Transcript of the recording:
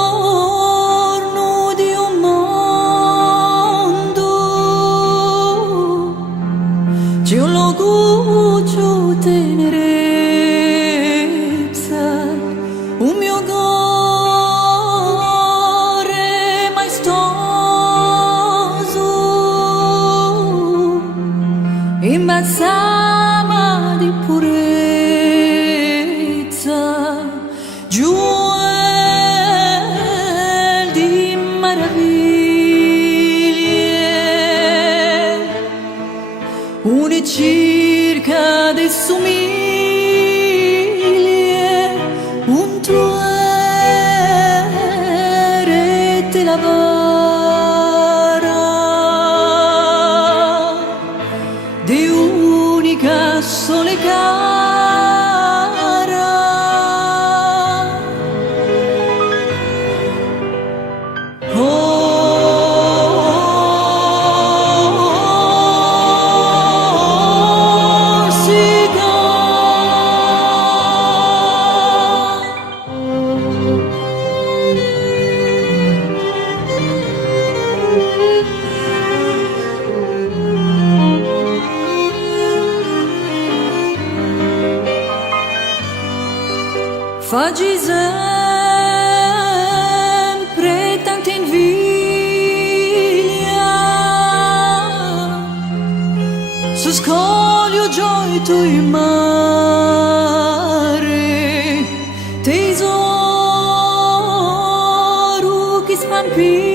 Scorno di un mondo c'è un locuccio tenerezza, un mio cuore maestoso imbalsama di purezza, Jewel di meraviglie, una circa di somiglie, un tuo rete la vara di unica sole cara. Faggi sempre tanta invidia, su scoglio gioito in mare, tesoro che svampiglia.